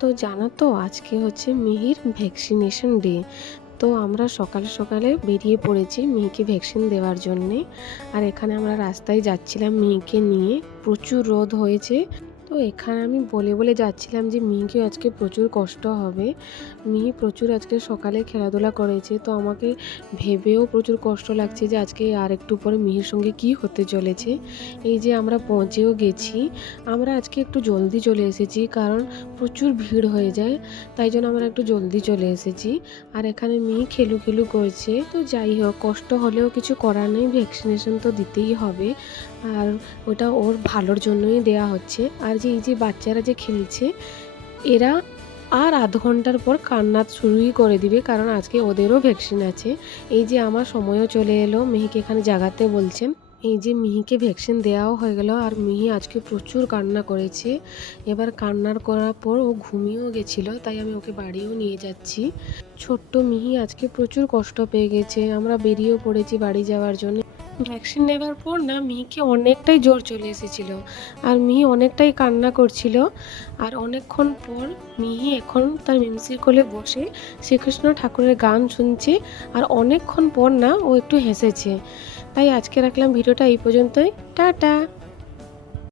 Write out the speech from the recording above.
তো জানো তো আজকে হচ্ছে মিহির ভ্যাকসিনেশন ডে। তো আমরা সকালে সকালে বেরিয়ে পড়েছি মিহিকে ভ্যাকসিন দেওয়ার জন্যে। আর এখানে আমরা রাস্তায় যাচ্ছিলাম মিহিকে নিয়ে, প্রচুর রোদ হয়েছে। তো এখানে আমি বলে বলে যাচ্ছিলাম যে মিহিকে আজকে প্রচুর কষ্ট হবে। মিহি প্রচুর আজকে সকালে খেলাধুলা করেছে, তো আমাকে ভেবেও প্রচুর কষ্ট লাগছে যে আজকে আর একটু পরে মিহির সঙ্গে কি হতে চলেছে। এই যে আমরা পৌঁছেও গেছি। আমরা আজকে একটু জলদি চলে এসেছি কারণ প্রচুর ভিড় হয়ে যায়, তাই জন্য আমরা একটু জলদি চলে এসেছি। আর এখানে মিহি খেলু খেলু করছে। তো যাই হোক, কষ্ট হলেও কিছু করার নেই, ভ্যাকসিনেশন তো দিতেই হবে। আর ওটা ওর ভালোর জন্যই দেয়া হচ্ছে। আর যে এই যে বাচ্চারা যে খেলছে, এরা আর আধ ঘন্টার পর কান্না শুরুই করে দিবে, কারণ আজকে ওদেরও ভ্যাকসিন আছে। এই যে আমার সময়ও চলে এলো, মিহিকে এখানে জাগাতে বলছেন। এই যে মিহিকে ভ্যাকসিন দেওয়াও হয়ে গেল, আর মিহি আজকে প্রচুর কান্না করেছে। এবার কান্নার করার পর ও ঘুমিয়েও গেছিলো, তাই আমি ওকে বাড়িও নিয়ে যাচ্ছি। ছোট্ট মিহি আজকে প্রচুর কষ্ট পেয়ে গেছে। আমরা বেরিয়েও পড়েছি বাড়ি যাওয়ার জন্য। ভ্যাকসিন নেওয়ার পর না মিহিকে অনেকটাই জ্বর চলে এসেছিলো, আর মিহি অনেকটাই কান্না করছিল। আর অনেকক্ষণ পর মিহি এখন তার মিমসির কোলে বসে শ্রীকৃষ্ণ ঠাকুরের গান শুনছে। আর অনেকক্ষণ পর না ও একটু হেসেছে। তাই আজকে রাখলাম ভিডিওটা এই পর্যন্তই। টাটা।